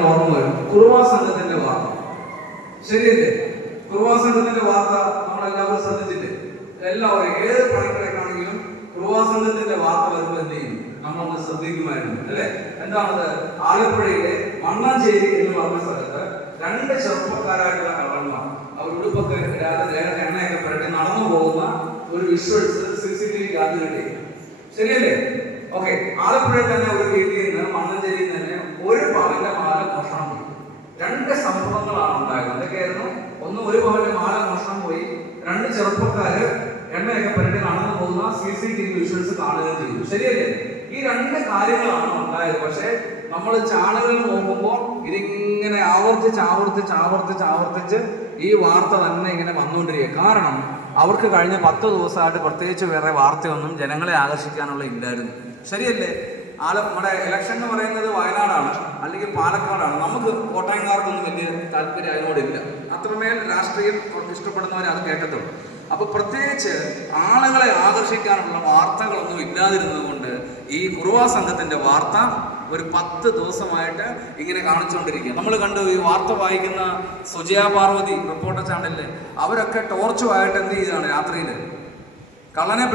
പെട്ടെന്ന് ഓർമ്മ വരും കുറുവാ സംഘത്തിന്റെ വാർത്ത. ശരിയല്ലേ? കുറുവാ സംഘത്തിന്റെ വാർത്ത നമ്മളെല്ലാവരും ശ്രദ്ധിച്ചില്ലേ? എല്ലാവരും ഏത് പണിക്കിടക്കാണെങ്കിലും കുറുവാ സംഘത്തിന്റെ വാർത്ത വരുമ്പോൾ എന്ത് ചെയ്യും? നമ്മളൊന്ന് ശ്രദ്ധിക്കുമായിരുന്നു അല്ലെ? എന്താണത്? ആലപ്പുഴയിലെ മണ്ണാഞ്ചേരി എന്ന് പറഞ്ഞ സ്ഥലത്ത് രണ്ട് ചെറുപ്പക്കാരായിട്ടുള്ള കള്ളന്മാർ അവർ ഉടുപ്പൊക്കെ ഇടാതെ എണ്ണയൊക്കെ പുരട്ടി നടന്നു പോകുന്ന ഒരു വിഷ്വൽസ് CCTV അത് കിട്ടി. ശരിയല്ലേ? ഓക്കെ. ആലപ്പുഴയിൽ തന്നെ ഒരു വീട്ടിൽ നിന്ന് മണ്ണഞ്ചേരിയിൽ തന്നെ ഒരു പവന്റെ മാല മോഷണം പോയി. രണ്ട് സംഭവങ്ങളാണ് ഉണ്ടായത്. എന്തൊക്കെയായിരുന്നു? ഒന്ന്, ഒരു പവന്റെ മാല മോഷണം പോയി. രണ്ട് ചെറുപ്പക്കാര് എണ്ണയൊക്കെ പുരട്ടി നടന്നു പോകുന്ന CCTV വിഷ്വൽസ് കാണുകയും ചെയ്തു. ശരിയല്ലേ? ഈ രണ്ട് കാര്യങ്ങളാണ് ഉണ്ടായത്. പക്ഷെ നമ്മൾ ചാനലുകളിൽ നോക്കുമ്പോൾ ഇതിങ്ങനെ ആവർത്തിച്ച് ഈ വാർത്ത തന്നെ ഇങ്ങനെ വന്നുകൊണ്ടിരിക്കുക. കാരണം അവർക്ക് കഴിഞ്ഞ 10 ദിവസമായിട്ട് പ്രത്യേകിച്ച് വേറെ വാർത്തയൊന്നും ജനങ്ങളെ ആകർഷിക്കാനുള്ള ഇല്ലായിരുന്നു. ശരിയല്ലേ? നമ്മുടെ ഇലക്ഷൻ എന്ന് പറയുന്നത് വയനാടാണ് അല്ലെങ്കിൽ പാലക്കാടാണ്. നമുക്ക് കോട്ടയംകാർക്കൊന്നും വലിയ താല്പര്യം അതിനോടില്ല. അത്രമേൽ രാഷ്ട്രീയം ഇഷ്ടപ്പെടുന്നവരെ അത് കേട്ടിട്ടുള്ളൂ. അപ്പൊ പ്രത്യേകിച്ച് ആളുകളെ ആകർഷിക്കാനുള്ള വാർത്തകളൊന്നും ഇല്ലാതിരുന്നത് കൊണ്ട് ഈ കുറുവാ സംഘത്തിന്റെ വാർത്ത ഒരു 10 ദിവസമായിട്ട് ഇങ്ങനെ കാണിച്ചുകൊണ്ടിരിക്കുക. നമ്മൾ കണ്ടു ഈ വാർത്ത വായിക്കുന്ന സുജയ പാർവതി റിപ്പോർട്ടർ ചാനലില് അവരൊക്കെ ടോർച്ചുമായിട്ട് എന്ത് ചെയ്താണ് രാത്രിയിൽ കള്ളനെ